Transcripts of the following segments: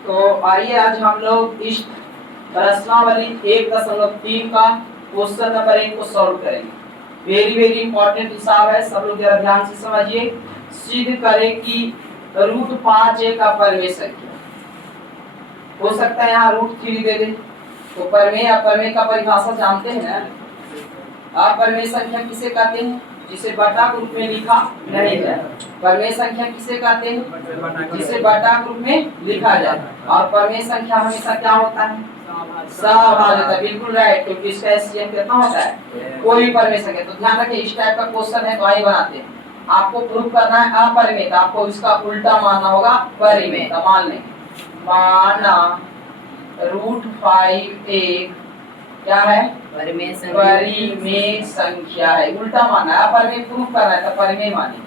तो आइए आज हम लोग इस प्रश्नावली 1.3 का क्वेश्चन नंबर 1 को सॉल्व करेंगे। वेरी इंपॉर्टेंट हिसाब है, सब लोग जरा ध्यान से समझिए। सिद्ध करें कि √5a का परिमेय संख्या हो सकता है, यहाँ √3 दे दे तो परिमेय अपरिमेय का परिभाषा जानते हैं ना। अपरिमेय संख्या किसे कहते हैं? जिसे बटा के रूप में लिखा नहीं जाए। परिमेय संख्या किसे कहते हैं? जिसे बटा के रूप में लिखा जाए। और परिमेय संख्या हमेशा क्या होता है? सहभाज्य होता है। बिल्कुल राइट, क्योंकि इसका एचसीएफ कितना होता है? कोई भी परिमेय संख्या। तो ध्यान रखिए, इस टाइप का क्वेश्चन है तो आइए बनाते हैं। आपको प्रूव करना है अपरिमेय, तो आपको इसका उल्टा मानना होगा परिमेय। तो मान लेंगे, माना √5 क्या है? परिमेय संख्या है। उल्टा माना है, अपरिमेय प्रूव करना है तो परिमेय मानिए।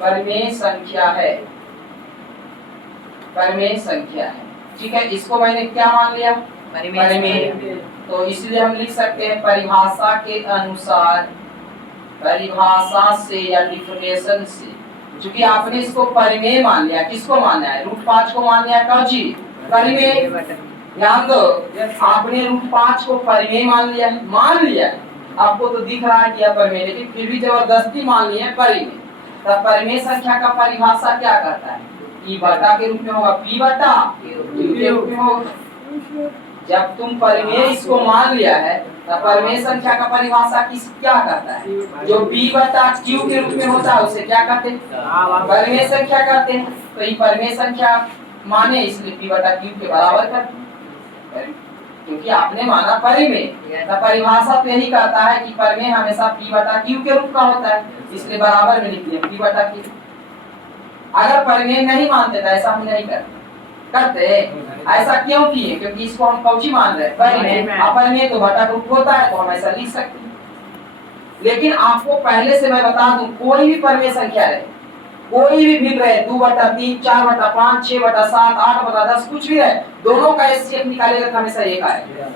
परिमेय संख्या है, परिमेय संख्या है। ठीक है, इसको मैंने क्या मान लिया? परिमेय। तो इसलिए हम लिख सकते हैं परिभाषा के अनुसार, परिभाषा से या डिफिनेशन से, क्योंकि आपने इसको परिमेय मान लिया। किसको माना है? √5 को मान लिया। कौन जी? परिमेय। ध्यान दो, आपने √5 को परिमेय मान लिया। आपको तो दिख रहा है कि यह परिमेय, लेकिन फिर भी जबरदस्ती मान लिया परिमेय। तब परिमेय संख्या का परिभाषा क्या करता है? ई बटा के रूप में होगा, पी बटा क्यू के रूप में होगा। जब तुम परिमेय इसको मान लिया है तब परिमेय संख्या का परिभाषा क्या करता है? जो पी बटा क्यू के रूप में होता है उसे क्या कहते हैं? परिमेय संख्या कहते हैं। तो ये परिमेय संख्या माने, इसलिए पी बटा क्यू के बराबर करते हैं, क्योंकि आपने माना परिमेय। तो परिभाषा तो यही कहता है कि परिमेय हमेशा पी बटा क्यू के रूप का होता है, इसलिए बराबर में लिख दिया पी बटा क्यू। अगर परिमेय नहीं मानते तो ऐसा हम नहीं करते। ऐसा क्यों किए? क्योंकि इसको हम कौची मान रहे हैं? परिमेय। अपरिमेय तो बटा रूप होता है, तो हम ऐसा लिख सकते हैं। लेकिन आपको पहले से मैं बता दूं, कोई भी परिमेय संख्या रहे, कोई भी भिन्न रहे, 2/3, 4/5, 6/7, 8/10, कुछ भी है, दोनों का एचसीएफ निकालेगा तो हमेशा एक आएगा।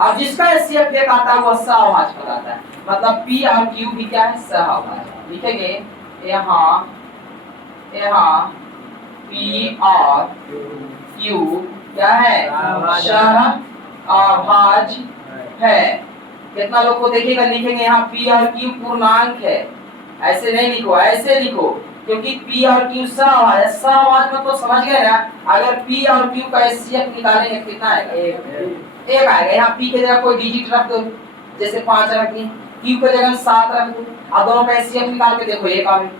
अब जिसका एचसीएफ एक आता है वो सहअभाज्य कहलाता है। मतलब पी और क्यू भी क्या है? सहअभाज्य। लिखेंगे यहाँ पी और क्यू क्या है? सहअभाज्य है। कितना लोग को देखिएगा, लिखेंगे यहाँ पी और क्यू पूर्णांक है। ऐसे नहीं लिखो, ऐसे लिखो, क्योंकि पी और क्यू सहअभाज्य। सहअभाज्य मतलब समझ गए ना? अगर पी और क्यू का एचसीएफ निकालेंगे कितना आएगा? एक आएगा। यहाँ पी की जगह कोई डिजिट रख दो, जैसे 5 रख दी, क्यू की जगह 7 रख दो, और दोनों का एचसीएफ निकाल के देखो एक आएगा।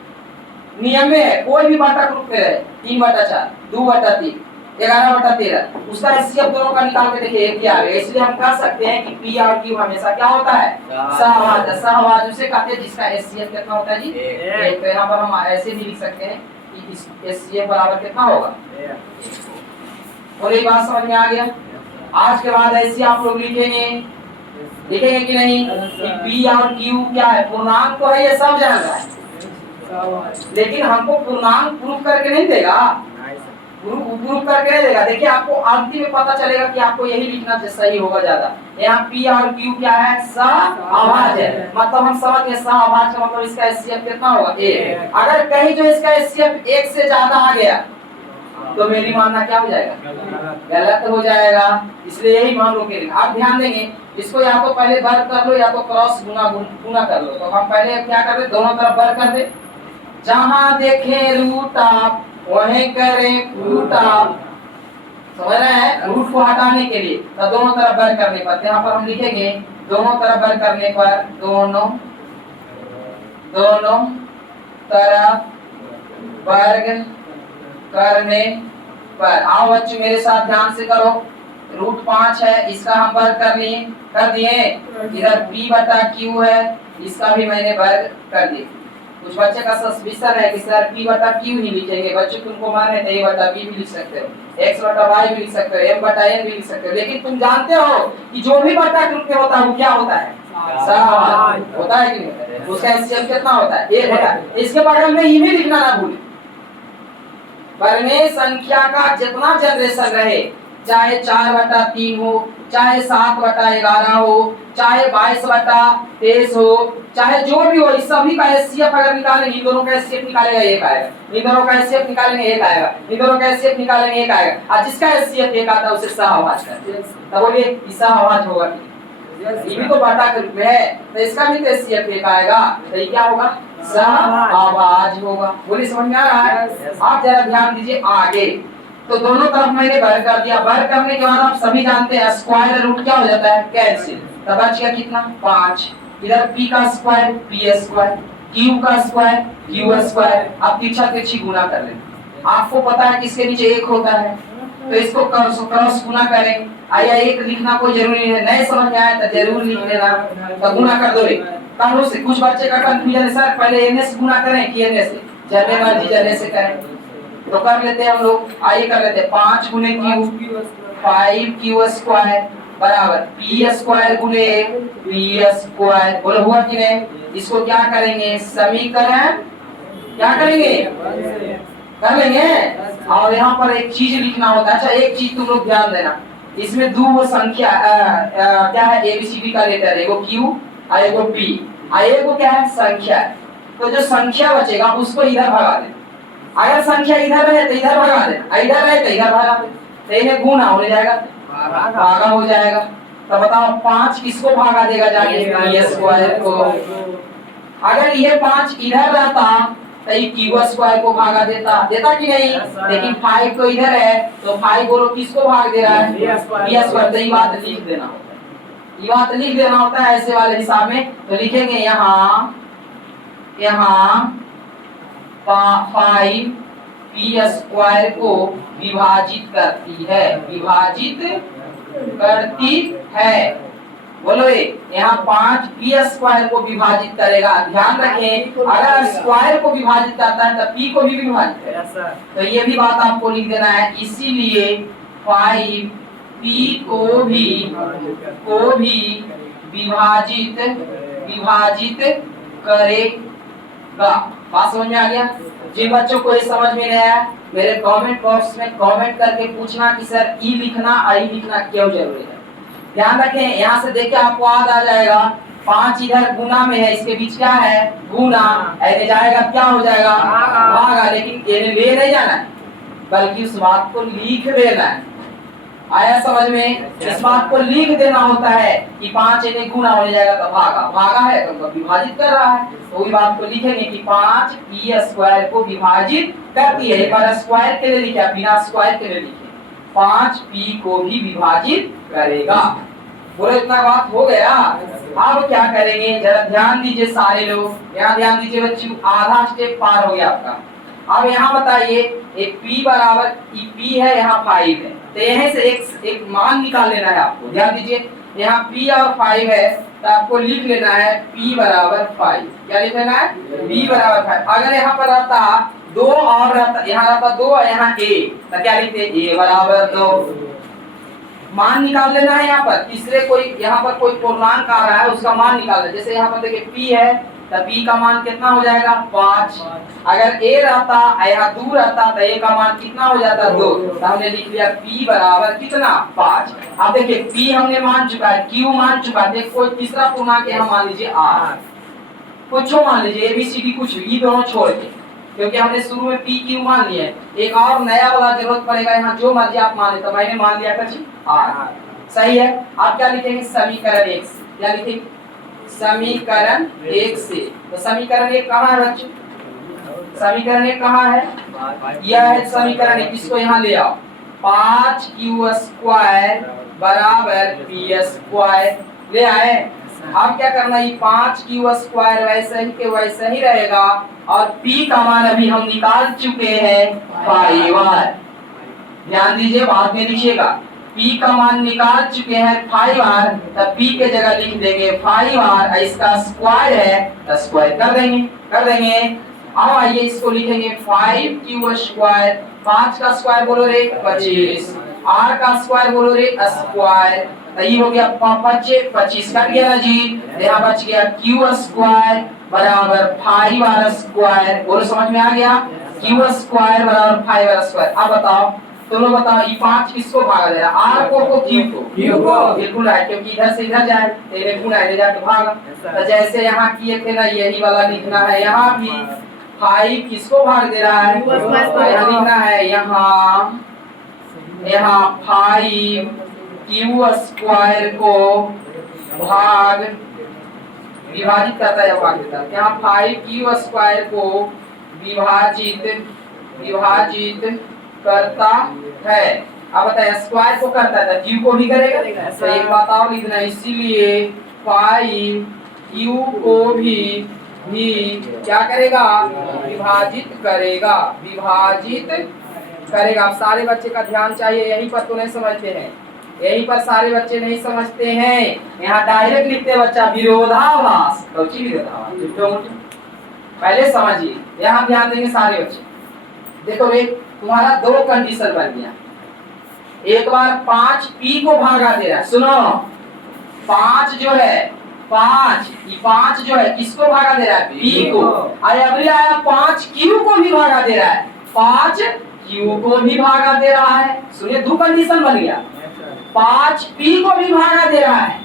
नियम में है, कोई भी बटा ग्रुप में रहे, 3/4, 2/3, 11/13, उसका एचसीएफ दोनों का निकाल के देखिए एक ही आएगा। इसलिए हम कह सकते हैं कि पी और क्यू हमेशा क्या होता है? सहअभाज्य। सहअभाज्य उसे कहते हैं जिसका एचसीएफ कितना होता है जी? एक। तो यहाँ पर हम ऐसे भी लिख सकते हैं कि एचसीएफ बराबर कितना होगा? और ये बात समझ में आ गया? आज के बाद ऐसे आप लोग लिखेंगे कि नहीं कि पी और क्यू क्या है? पूर्णांक तो है, ये सब जान रहा है, लेकिन हमको पूर्णांक प्रूफ करके नहीं देगा। प्रूफ करके नहीं देगा। देखिए, आपको अंतिम में पता चलेगा कि आपको यही लिखना सही होगा ज्यादा। यहाँ पी और क्यू क्या है? सहअभाज्य है। मतलब हम समझ गए सहअभाज्य का मतलब इसका एचसीएफ कितना होगा? 1। अगर कहीं जो इसका एचसीएफ 1 से ज्यादा आ गया तो मेरी मानना क्या हो जाएगा? गलत हो जाएगा। इसलिए यही मान लो कि आप ध्यान देंगे, इसको या तो पहले वर्ग कर लो या तो क्रॉस गुना कर लो। तो हम पहले क्या कर दे? दोनों तरफ वर्ग कर दे। जहां देखे रूट ऑफ वहीं करें फ्रूट ऑफ। समझ रहे हैं? रूट को हटाने के लिए तो दोनों तरफ वर्ग करने पर, यहाँ पर हम लिखेंगे दोनों तरफ वर्ग करने पर, दोनों तरफ वर्ग करने पर। आओ बच्चों मेरे साथ ध्यान से करो। √5 है, इसका हम वर्ग कर दिए। इधर p बटा q है, इसका भी मैंने वर्ग कर दिया। कुछ बच्चे का सस्पिशन है कि सर p बटा q ही लिखेंगे। बच्चों तुमको माने तो a बटा b भी लिख सकते हो, x बटा y भी लिख सकते हो, m बटा n भी लिख सकते हो। लेकिन तुम जानते हो कि जो भी बटा ग्रुप में होता है वो क्या होता है? सहअभाज्य होता है कि नहीं? उसका एचसीएफ कितना होता है? 1 होता है। इसके बगल में ये भी लिखना ना भूलें। परिमेय संख्या का जितना जनरेशन रहे चाहे 4/3 हो, चाहे 7/11 हो, चाहे 22/23 हो, चाहे जो भी हो, इस सभी का एचसीएफ अगर निकालेंगे, इन दोनों का एचसीएफ निकालेंगे एक आएगा, इन दोनों का एचसीएफ निकालेंगे एक आएगा, इन दोनों का एचसीएफ निकालेंगे एक आएगा, और जिसका एचसीएफ एक आता है उसे सहवाज कहते हैं। तो बोलिए सहवाज होगा, ये भी तो बाटा के रूप में है, तो इसका भी तो एचसीएफ एक आएगा, तो ये क्या होगा? सहवाज होगा। बोलिए समझ में आ रहा है? आप जरा ध्यान दीजिए आगे। तो दोनों तरफ मैंने वर्ग कर दिया, वर्ग करने के बाद आप सभी जानते हैं स्क्वायर रूट क्या हो जाता है? कैंसिल। तब बच गया कितना? 5। इधर p का स्क्वायर p स्क्वायर, q का स्क्वायर q स्क्वायर। आप तिरछा तिरछी गुना कर लें। आपको पता है किसके नीचे 1 होता है, तो इसको क्रॉस गुना करें। आया 1 लिखना कोई जरूरी है, नहीं समझ में आया तो जरूर लिख लेना, तो गुना कर दो। कानून से कुछ बच्चे का कंफ्यूजन है, सर पहले n से गुना करें कि n से? जब मर्जी जब से करें, तो कर लेते हैं हम लोग। आइए कर लेते हैं। 5 गुने q 5q स्क्वायर बराबर p स्क्वायर गुने p स्क्वायर। बोलो हुआ कि नहीं? इसको क्या करेंगे? समीकरण क्या करेंगे? कर लेंगे। और यहाँ पर एक चीज लिखना होता है। अच्छा एक चीज तुम लोग ध्यान देना, इसमें दो संख्या क्या है? एबीसीडी का लेटर, एगो q और एगो p, और एगो क्या है? संख्या। तो जो संख्या बचेगा उसको इधर भगा देना। अगर संख्या इधर रहे तो इधर भगा देना, इधर रहे तो इधर भगा देना, तो इन्हें गुना हो जाएगा, भागा हो जाएगा। तो बताओ 5 किसको भागा देगा जाके? p स्क्वायर को। अगर ये 5 इधर रहता तो ये q स्क्वायर को भागा देता, देता कि नहीं? लेकिन 5 तो इधर है, तो 5 बोलो किसको भाग दे रहा है? p square. तो ये बात लिख देना होता है, ये बात लिख देना होता है ऐसे वाले हिसाब में। तो लिखेंगे यहाँ 5 p स्क्वायर को विभाजित करती है, विभाजित करती है। बोलो यहाँ 5 p स्क्वायर को विभाजित करेगा। ध्यान रखें अगर स्क्वायर को विभाजित करता है तो p को भी विभाजित करेगा, तो ये भी बात आपको लिख देना है। इसीलिए 5 p को भी विभाजित करेगा। बात समझ में आ गया? जिन बच्चों को ये समझ में नहीं आया मेरे कमेंट बॉक्स में कमेंट करके पूछना कि सर ई लिखना आई लिखना क्यों जरूरी है। ध्यान रखें, यहाँ से देखिए आपको याद आ जाएगा 5 इधर गुना में है, इसके बीच क्या है? गुना। ऐसे जाएगा क्या हो जाएगा? भागा। लेकिन ले नहीं जाना है बल्कि उस बात को लिख देना है। आया समझ में? इस बात को लिख देना होता है कि 5 इन्हें गुना हो जाएगा तो भागा, भागा है तो विभाजित कर रहा है, तो वही बात को लिखेंगे कि 5 p स्क्वायर को विभाजित करती है। एक बार स्क्वायर के लिए लिखा, बिना स्क्वायर के लिए लिखे 5 p को भी विभाजित करेगा। बोलो इतना बात हो गया। अब क्या करेंगे जरा ध्यान दीजिए सारे लोग, यहाँ ध्यान दीजिए बच्चों, आधा स्टेप पार हो गया आपका। अब यहाँ बताइए एक p बराबर p है, यहाँ 5 है, तो यहाँ से एक मान निकाल लेना है आपको। ध्यान दीजिए यहाँ p और 5 है, तो आपको लिख लेना है p बराबर 5। क्या लिख लेना है? p बराबर 5। अगर यहाँ पर रहता 2 और रहता, यहाँ रहता 2 और यहाँ a, तो क्या लिखते? a बराबर 2। मान निकाल लेना है यहाँ पर। तीसरे कोई यहाँ पर कोई पूर्णांक आ रहा है उसका मान निकाल लेना। जैसे यहाँ पर देखिए p है, तो p का मान कितना हो जाएगा? 5। अगर a रहता, यहाँ 2 रहता तो a का मान कितना हो जाता? 2। तो हमने लिख लिया p बराबर कितना? 5। अब देखिए p हमने मान चुका है, q मान चुका है, कोई तीसरा पूर्णांक यहाँ मान लीजिए r, कुछ मान लीजिए ABCD कुछ भी, दोनों छोड़ के, क्योंकि हमने शुरू में p q मान लिया है। एक और नया वाला जरूरत पड़ेगा, यहाँ जो मर्जी आप मान ले, तो मैंने मान लिया कर r। सही है। आप क्या लिखेंगे? समीकरण 1 से। क्या लिखेंगे? समीकरण 1 से। तो समीकरण 1 कहाँ है बच्चों? समीकरण 1 कहाँ है? यह है समीकरण 1। इसको यहाँ ले आओ। 5q स्क्वायर बराबर p स्क्वायर ले आए। अब क्या करना है? 5q स्क्वायर वैसे ही के वैसे ही रहेगा, और p का मान अभी हम निकाल चुके हैं 5r। ध्यान दीजिए बात में लिखिएगा, p का मान निकाल चुके हैं 5r, तब p के जगह लिख देंगे 5r, इसका स्क्वायर है तो स्क्वायर कर देंगे। अब आइए इसको लिखेंगे 5q स्क्वायर, 5 का स्क्वायर बोलो रे 25, r का स्क्वायर बोलो रे स्क्वायर, तो ये हो गया 25 कट गया ना जी। यहाँ बच गया q स्क्वायर बराबर 5r स्क्वायर। बोलो समझ में आ गया? q स्क्वायर बराबर 5r स्क्वायर। अब बताओ तुम लोग बताओ ये 5 किसको भागा दे रहा है? आर को क्यू को? बिल्कुल राइट, क्योंकि इधर से इधर जाए तेरे गुण आए जाके भागा। तो जैसे यहाँ किए थे ना, यही वाला लिखना है यहाँ भी। 5 किसको भाग दे रहा है? यहाँ लिखना है यहाँ 5 क्यू स्क्वायर को भाग विभाजित करता है, भाग देता है। यहाँ 5 क्यू स्क्वायर को विभाजित करता है। अब बताइए स्क्वायर को करता है तो क्यू को भी करेगा। तो एक बात और लिखना, इसीलिए 5 क्यू को भी क्या करेगा? विभाजित करेगा। अब सारे बच्चे का ध्यान चाहिए, यहीं पर तो नहीं समझते हैं, यहीं पर सारे बच्चे नहीं समझते हैं। यहाँ डायरेक्ट लिखते बच्चा विरोधाभास। पहले समझिए, यहाँ ध्यान देंगे सारे बच्चे। देखो रे, तुम्हारा 2 कंडीशन बन गया। एक बार 5 पी को भागा दे रहा है, सुनो 5 जो है 5 जो है किसको भागा दे रहा है? पी को। अरे अभी आया 5 क्यू को भी भागा दे रहा है, 5 क्यू को भी भागा दे रहा है। सुनिए 2 कंडीशन बन गया, 5 पी को भी भागा दे रहा है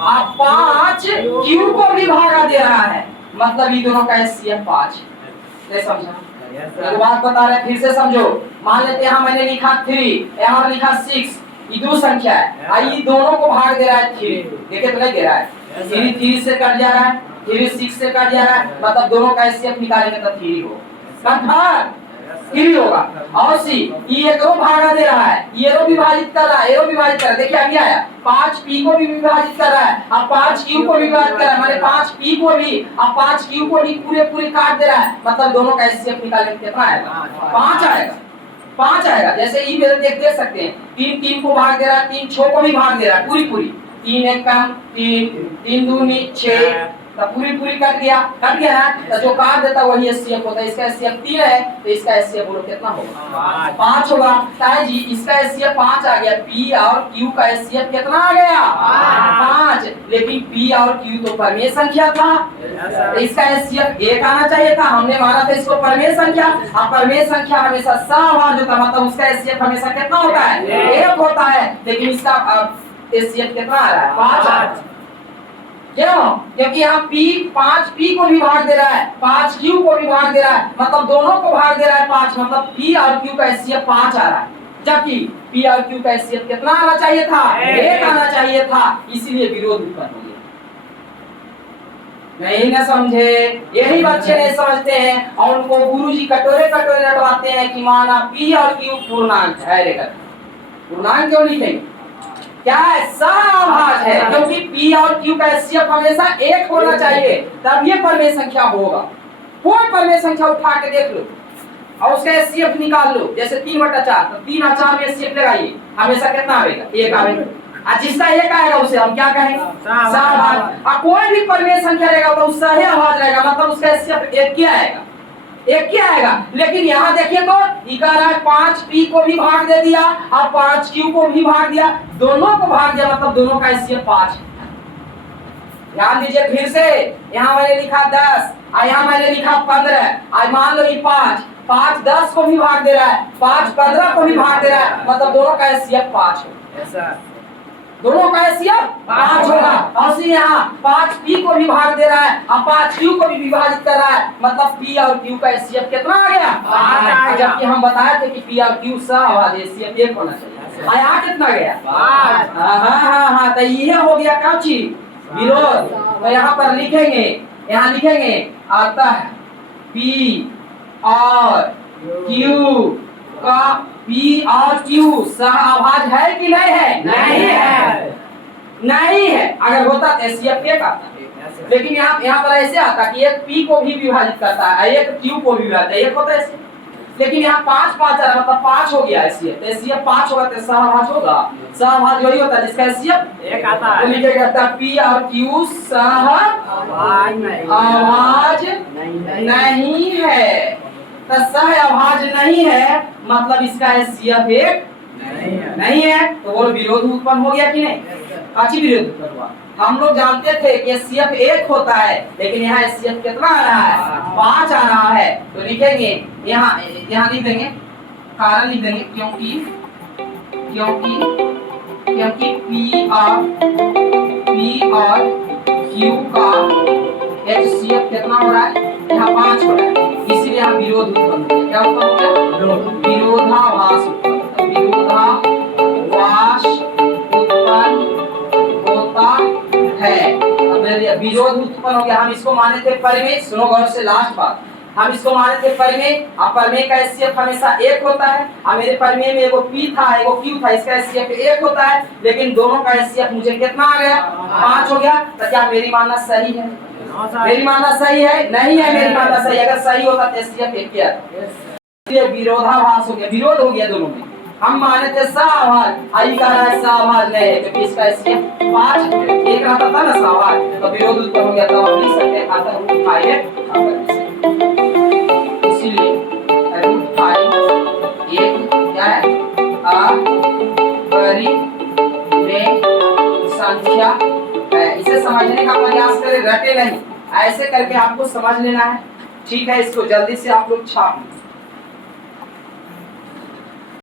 और 5 क्यू को भी भागा दे रहा है। मतलब ये दोनों का एचसीएफ 5 है। समझा? एक बात बता रहे, फिर से समझो। मान लेते हैं यहाँ मैंने लिखा 3, यहाँ लिखा 6, ये 2 संख्या है, ये दोनों को भाग दे रहा है 3। देखे तो नहीं दे रहा है, 3 से कट जा रहा है, 3 6 से कट जा रहा है, मतलब दोनों का एचसीएफ निकालेंगे तो 3 हो। कंफर्म 3 होगा। और सी ये रो भागा दे रहा है, ये रो विभाजित कर रहा है, ये रो विभाजित कर रहा है। देखिए अभी आया 5 पी को भी विभाजित कर रहा है और 5 क्यू को भी विभाजित कर रहा है, माने 5 पी को भी और 5 क्यू को भी पूरे काट दे रहा है। मतलब दोनों का एचसीएफ निकालेंगे कितना आएगा? 5 आएगा। 5 आएगा। जैसे ये मेरे देख सकते हैं, 3 को भाग दे रहा है, 3 6 को भी भाग दे रहा है, पूरी 3 1 कम 3 2 6 तो पूरी कट गया ना। तो जो काट देता वही एचसीएफ होता है। इसका एचसीएफ 3 है तो इसका एचसीएफ बोलो कितना होगा? 5 होगा। ताई जी इसका एचसीएफ 5 आ गया, पी और क्यू का एचसीएफ कितना आ गया? 5। लेकिन पी और क्यू तो परमेय संख्या था, तो इसका एचसीएफ 1 आना चाहिए था। हमने माना था इसको परमेय संख्या, और परमेय संख्या हमेशा सहभाज्य होता है, मतलब उसका एचसीएफ हमेशा कितना होता है? 1 होता है। लेकिन इसका एचसीएफ कितना आ रहा है? 5। क्यों? क्योंकि यहाँ P 5 P को भी भाग दे रहा है, 5 Q को भी भाग दे रहा है, मतलब दोनों को भाग दे रहा है 5, मतलब P और Q का एचसीएफ 5 आ रहा है। जबकि P और Q का एचसीएफ कितना आना चाहिए था? 1 आना चाहिए था। इसीलिए विरोध उत्पन्न हो गया। नहीं ना समझे? यही बच्चे नहीं समझते हैं और उनको गुरुजी कटोरे रटवाते हैं कि माना P और Q पूर्णांक है। पूर्णांक क्यों लिखेंगे? क्या है? सहभाज्य है, क्योंकि P और Q का एचसीएफ हमेशा 1 होना चाहिए, तब ये परमेय संख्या होगा। कोई परमेय संख्या उठा के देख लो और उसका एचसीएफ निकाल लो। जैसे 3/4 तो 3 और 4 में एचसीएफ लगाइए, हमेशा कितना आएगा? 1 आएगा। जिसका 1 आएगा उसे हम क्या कहेंगे? सहभाज्य। और कोई भी परमेय संख्या रहेगा तो उसका सहभाज्य रहेगा, मतलब उसका एचसीएफ 1 क्या आएगा? 1 क्या आएगा। लेकिन यहाँ देखिए तो इकारा 5 P को भी भाग दे दिया और 5 Q को भी भाग दिया, दोनों को भाग दिया, मतलब दोनों का एचसीएफ 5। ध्यान दीजिए फिर से, यहाँ मैंने लिखा 10 और यहाँ मैंने लिखा 15। आज मान लो ये 5 10 को भी भाग दे रहा है, 5 15 को भी भाग दे रहा है, मतलब दोनों का एचसीएफ 5 है। दोनों का एचसीएफ 5 होगा। और यहाँ 5 P को भी भाग दे रहा है और 5 Q को भी विभाजित कर रहा है, मतलब P और Q का एचसीएफ कितना आ गया? 5। जबकि हम बताए थे कि P और Q सहभाज्य एचसीएफ 1 होना चाहिए। आया कितना गया? 5। हाँ, तो ये हो गया क्या चीज? विरोध। तो यहाँ पर लिखेंगे, यहाँ लिखेंगे अतः P और Q का P और Q सहभाज्य है कि नहीं है? नहीं है। अगर होता तो एचसीएफ 1 आता, लेकिन यहाँ पर ऐसे आता कि एक P को भी विभाजित करता है, एक Q को भी विभाजित, 1 होता है। लेकिन यहाँ 5 5 आ रहा, मतलब 5 हो गया एचसीएफ। तो एचसीएफ 5 होगा तो सहभाज्य होगा। सहभाज्य वही होता है जिसका एचसीएफ 1 आता है। तो लिखेगा P और Q सहभाज्य नहीं है। तो सहभाज्य नहीं है, मतलब इसका एचसीएफ 1 नहीं है। तो वो विरोध उत्पन्न हो गया कि नहीं? अच्छी विरोध उत्पन्न हुआ। हम लोग जानते थे कि एचसीएफ 1 होता है, लेकिन यहाँ एचसीएफ कितना आ रहा है? 5 आ रहा है। तो लिखेंगे यहाँ लिख देंगे कारण लिख देंगे क्योंकि पी और क्यू का HCF कितना हो रहा है, यहाँ 5 हो रहा है, इसीलिए यहाँ विरोध उत्पन्न हो गया। क्या उत्पन्न हो गया, विरोधाभास उत्पन्न, विरोधाभास उत्पन्न होता है। अब विरोध उत्पन्न हो गया। हम इसको माने थे परिमेय, सुनो गौर से लास्ट बात, हम इसको माने थे परिमेय। अब परिमेय का HCF हमेशा 1 होता है। अब मेरे परिमेय में एगो P था एगो Q था, इसका HCF 1 होता है, लेकिन दोनों का HCF मुझे कितना आ गया, 5 हो गया। तो क्या मेरी मानना सही है, मेरी मानना सही है, नहीं है मेरी मानना सही। अगर सही होता तो HCF 1 क्या, ये विरोधाभास हो गया, विरोध हो गया दोनों में। हम माने थे सहभाज, आई कह रहा है सहभाज नहीं है, क्योंकि इसका HCF 5 1 रहता था ना सहभाज, तो विरोध उत्पन्न हो गया। तो आप लिख सकते हैं अतः रूट 5 इसीलिए रूट 5 एक क्या है, अपरिमेय संख्या है। इसे समझने का प्रयास करें, रटे नहीं, ऐसे करके आपको समझ लेना है। ठीक है, इसको जल्दी से आप लोग छाप लीजिए।